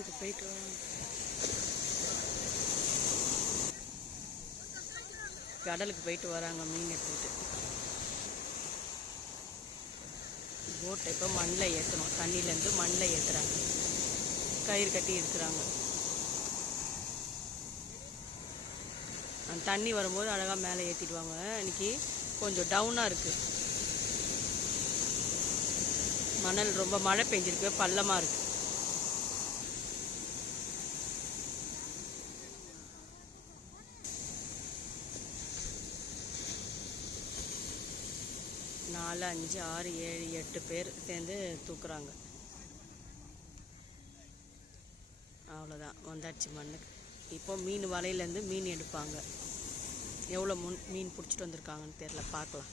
மீனுக்கு போயிட்டு கடலுக்கு போயிட்டு வராங்க மீன் எடுத்துக்கிட்டு போட்டை இப்போ மண்ணில் ஏற்றணும் தண்ணியிலேருந்து மண்ணில் ஏற்றுறாங்க கயிறு கட்டி இருக்கிறாங்க அந்த தண்ணி வரும்போது அழகாக மேலே ஏற்றிடுவாங்க இன்னைக்கு கொஞ்சம் டவுனாக இருக்குது மணல் ரொம்ப மழை பெஞ்சிருக்கு பள்ளமாக இருக்குது நாலு அஞ்சு ஆறு ஏழு எட்டு பேர் சேர்ந்து தூக்குறாங்க. அவ்வளோதான் வந்தாச்சு மண்ணுக்கு. இப்போ மீன் வலையிலேருந்து மீன் எடுப்பாங்க. எவ்வளோ முன் மீன் பிடிச்சிட்டு வந்திருக்காங்கன்னு தெரில பார்க்கலாம்.